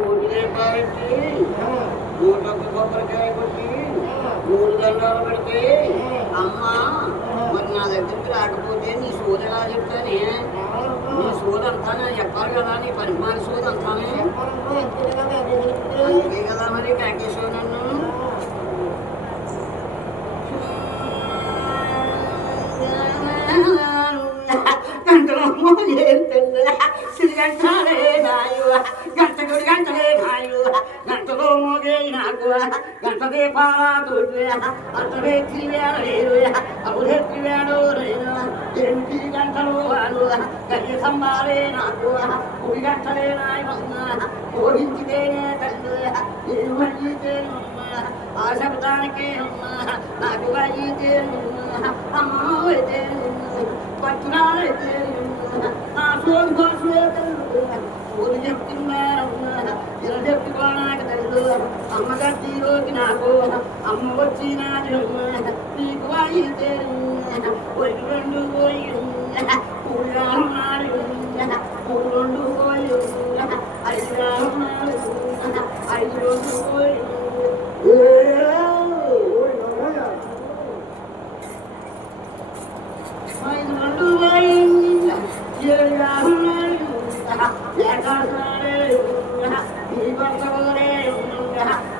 కోటి దీపాలెట్టి నూటొక్క కొబ్బరికాయ కొట్టి 3 దండాలు పెడితే అమ్మ మరి నా దగ్గరికి రాకపోతే నీ సోద ఎలా చెప్తానే? నీ సోదంతా నేను చెప్పాలి కదా, నీ పరిమాణ సోదంతానే. అందుకే కదా మరి కాకేశ్వర నన్ను గంటలో గంటలే నాయు గంటగుడి గంటలే నాయు గంటలో మోగే నాకు గంట దీపాల తోడు అతడే తిరిగాడు అప్పుడే తిరిగాడు రేను 8 గంటలు వాడు కలి సంబాలే నాకు 1 గంటలే నాయమ్మ ఓడించితేనే తల్లి ఏమయ్యితే ఆ శబ్దానికి నాకు అయ్యితే అమ్మ అయితే పట్టునాలైతే నా సోలు భాష ఊరు చెప్తున్నారు ఇలా చెప్పుకోనాక తల్లు అమ్మగట్టి రోజు నాకు అమ్మ వచ్చినది నీకు అయితే 2 పోయి పూలుగా ఉన్నారు 2 పోయి 5గా ఉన్నారు 5 పోయి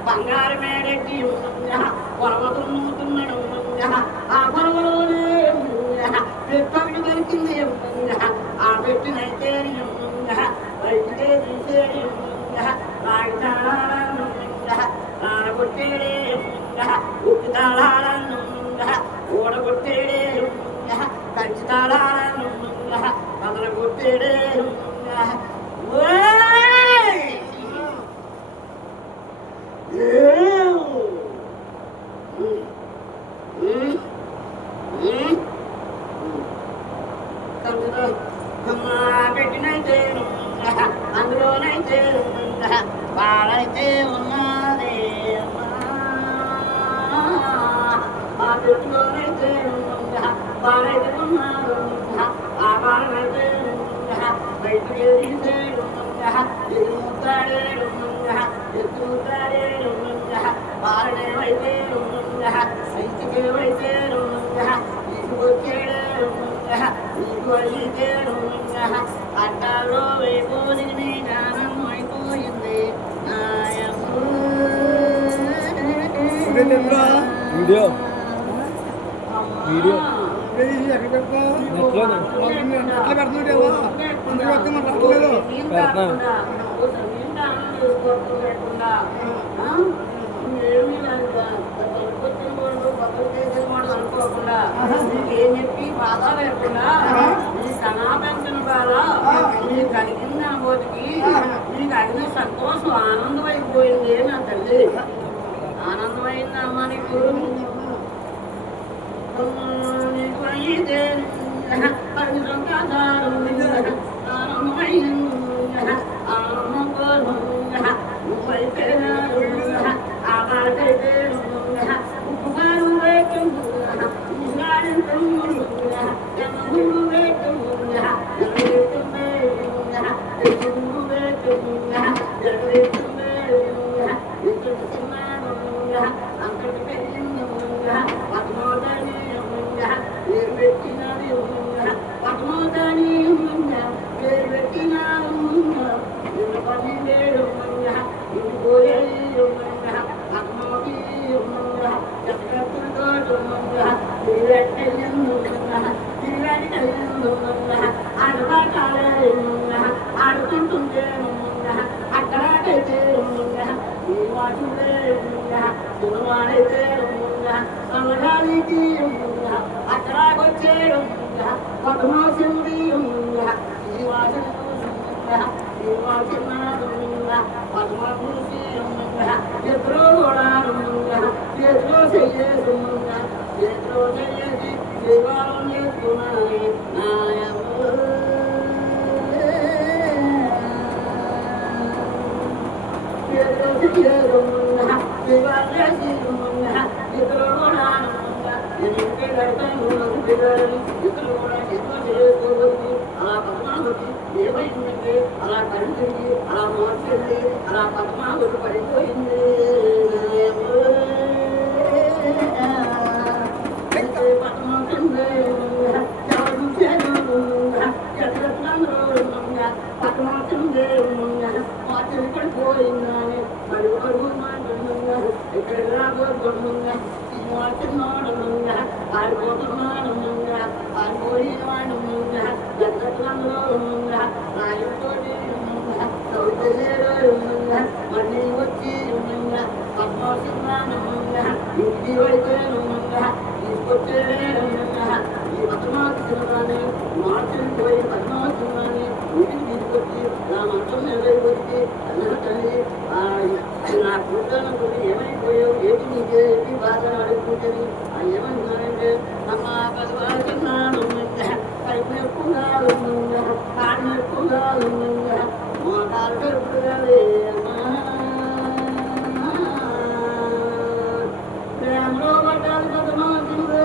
బంగారు మేడెక్కి కొలవతున్నాడు ఆ కొలవలోనే పెట్టొకటి దొరికింది ఆ పెట్టినైతే బయటికే తీసేది ఆడగొట్టేడే ఉక్కుతాళాలను ఓడగొట్టేడే కంచితాళాలను అదలగొట్టేడే పెట్టినైతే అందులోనైతే పాడైతే ఉన్నది ఆ పెట్టులోనైతే పాడైతే ఉన్నాడు ఆ పాడైతే బయటికి ఎదుగుతాడే ఎత్తుతాడే పాలనేమైతే ఇంటికేమైతే నీకు వచ్చేడే నీకు అయితే అట్టాలో అయిపోయింది జ్ఞానం అయిపోయింది వీడియో వీడియో అనుకోకుండా నీకేం చెప్పి బాధ లేకుండా నీ కనా పెంచిన బాధ నీకు కలిగింది అనుకోటికి నీకు అడిగిన సంతోషం ఆనందం అయిపోయింది నా తల్లి ఆనందమైంది అమ్మ నీకు నీకు అయితే ఆనందమైంది ఆనందం కోసం నువ్వైతే ఆబాటైతే ఉప్పుగారు ఆడుకుంటుంటే అక్కడైతే వాడైతే సమగానికి అక్కడకొచ్చేయడం పద్మాసింది ఈ వాసన ఈ వాసన పద్మూసి ఎదురో కూడా చేతిలో చెయ్యేసి చేతిలో చెయ్యేసి దేవాలయం చేస్తున్నాయి అలా పద్మావతి ఏమైందంటే అలా కరించింది అలా మార్చింది అలా పద్మావతి పడిపోయింది పడిపోయిందని మరి ఇక్కడ రాబోతుండగా మోతున్నాడుగా ఆడిపోతున్నాడుగా ఆడిపోయినాడుగా జగత్తుగా రాయతోటి సౌకర్యంగా మళ్ళీ వచ్చి ఉండగా పద్మాసింగా ఇంటి వైపుగా తీసుకొచ్చేగా ఈ పద్మాకి తినగానే మార్చుకుపోయి పద్మాసింగాని ఇంటికి తీసుకొచ్చి నా మంచం నిలబడి అన్న తల్లి నా కూతురు ఏమైపోయావు ఏంటి నీకే ఏంటి బాధ అడుగుతుంది ఏమంటున్నానంటే అమ్మ పదవాడుతున్నాను కైపు ఎక్కువగా ఉందా కాళ్ళు ఎక్కువగా ఉందా మోటాలు ఎక్కువగా లేదమ్మా ప్రేమలో పడ్డాలు పదమాసిందే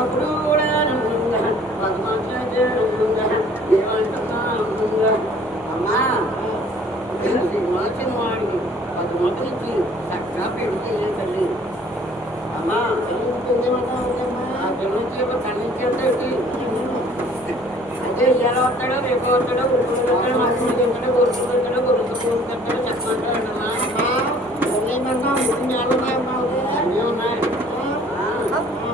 అప్పుడు కూడా అమ్మా మొలచిన వాడికి 10 మొక్కలకి చక్కగా పెడితే తల్లి అమ్మా ఆ పెళ్ళికి కన్నించేది అంటే ఎలా వస్తాడో రేపు వస్తాడో ఉడుకుంటాడో మధ్య తింటాడో గొరుకుంటాడో గొరుకుంటాడో చెప్పమంటాడమ్మా అన్నీ ఉన్నాయి పద్మ